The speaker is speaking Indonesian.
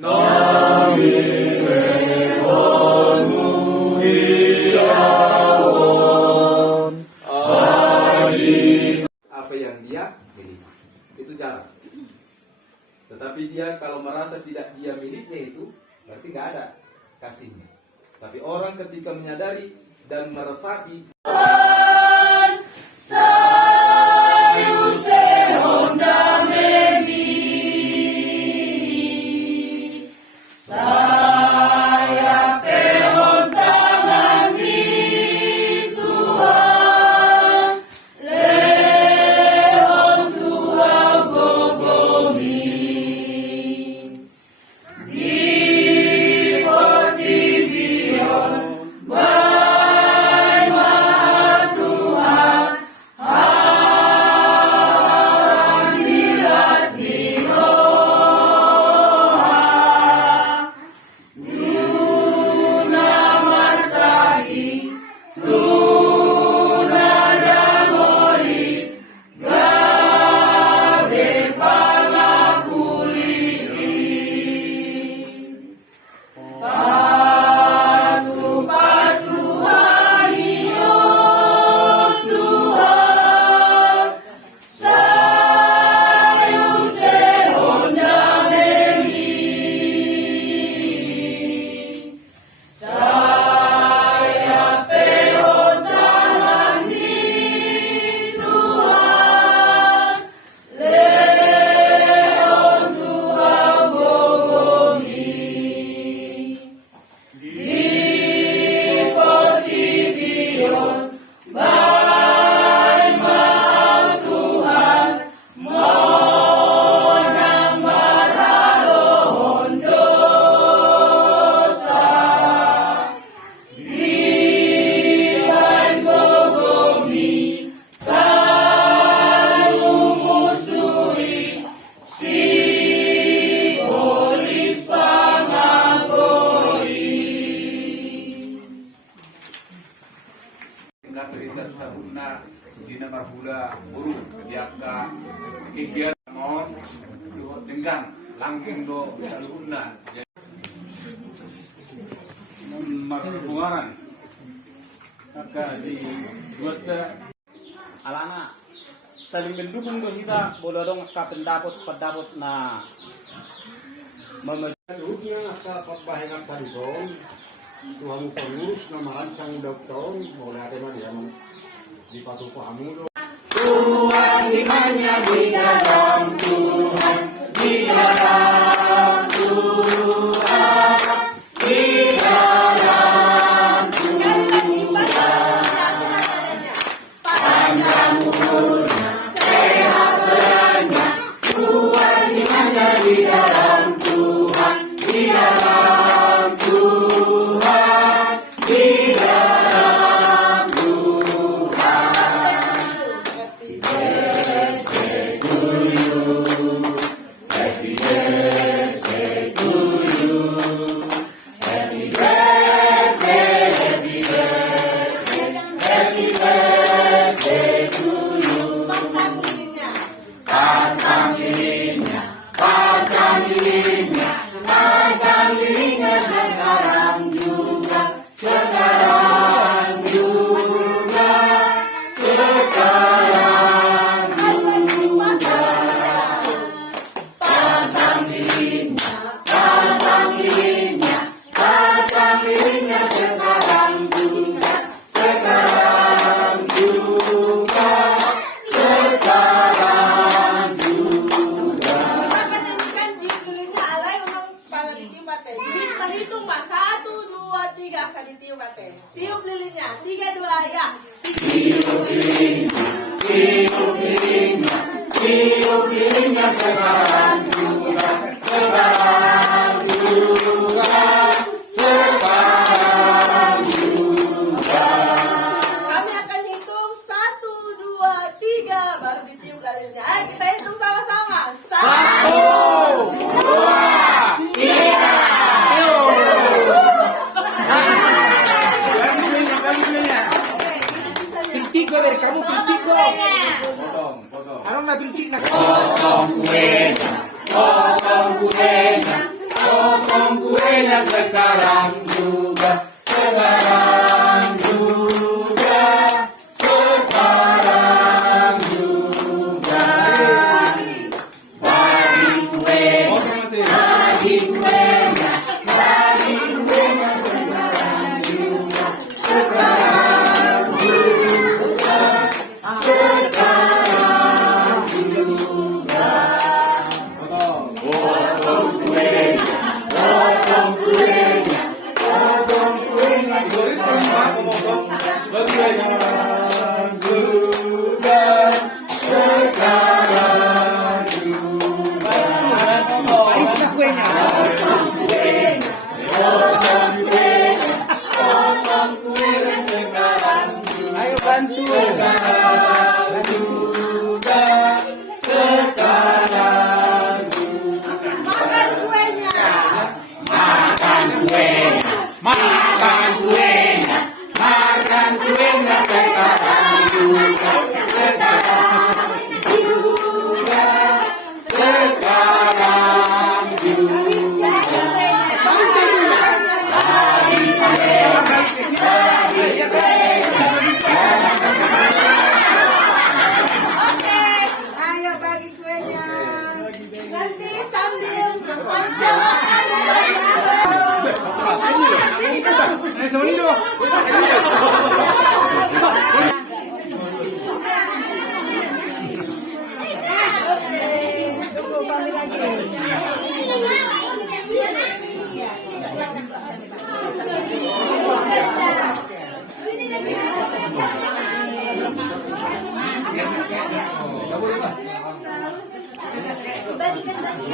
Nami weon muliawan apa yang dia miliki. Itu cara. Tetapi dia kalau merasa tidak dia miliknya itu berarti nggak ada kasihnya. Tapi orang ketika menyadari dan meresapi Sabuna Sudina Marhula Buru Biaka Ikian Mon Dengan Langking Do Sabuna Marhubungan Maka dibuat alana saling mendukung do kita boleh dong ka pendapat na Menurutnya akan pembahasan Padison Tuhan pengurus na merancang dokter boleh ada mana yang dipatuh pahamu Tuhan imannya di dalam Tuhan, di dalam Tuhan, di dalam Tuhan. Panjang umurnya, sehat badannya, Tuhan imannya di dalam Tuhan, di dalam Tuhan, di dalam Tuhan. Happy birthday to you. Happy birthday to you. Happy birthday, happy birthday, happy birthday to you. Pasang lilinnya, pasang lilinnya, pasang lilinnya sekarang juga, sekarang juga, sekarang juga. Pasang lilinnya, pasang lilinnya, pasang lilinnya sekarang juga, sekarang juga, sekarang juga. Hitung Pak, 1, 2, 3, asal ditiup katanya. Tiup lilinnya, 3, 2, ya. Tiup lilinnya, tiup lilinnya, tiup lilinnya sekarang juga, sekarang juga, sekarang juga. Kami akan hitung 1, 2, 3, baru ditiup lilinnya. Ayo kita hitung sama-sama. 1, 2, 3. Piltik gue dari kamu piltik gue. Potong. Ano na biltik na Potong kuenya, potong kuenya, kuenya sekarang juga, sekarang juga, sekarang juga. Bagi kue, bagi kuenya, bagi kuenya sekarang juga, sekarang juga, sekarang juga. Potong kuenya, potong kuenya, potong kuenya sekarang juga, sekarang juga, sekarang juga. Paris na kuenya. Potong kuenya, potong kuenya, potong kuenya sekarang juga. Ayo bantu. Sekarang juga, sekarang juga. Makan kuenya. Makan kuenya, makan kuenya, makan kuenya sekarang juga, sekarang juga, sekarang juga. Bagi kuenya, bagi kuenya. Ayo bagi kuenya. Nanti sambil makan Tunggu kami lagi. Bagikan satu.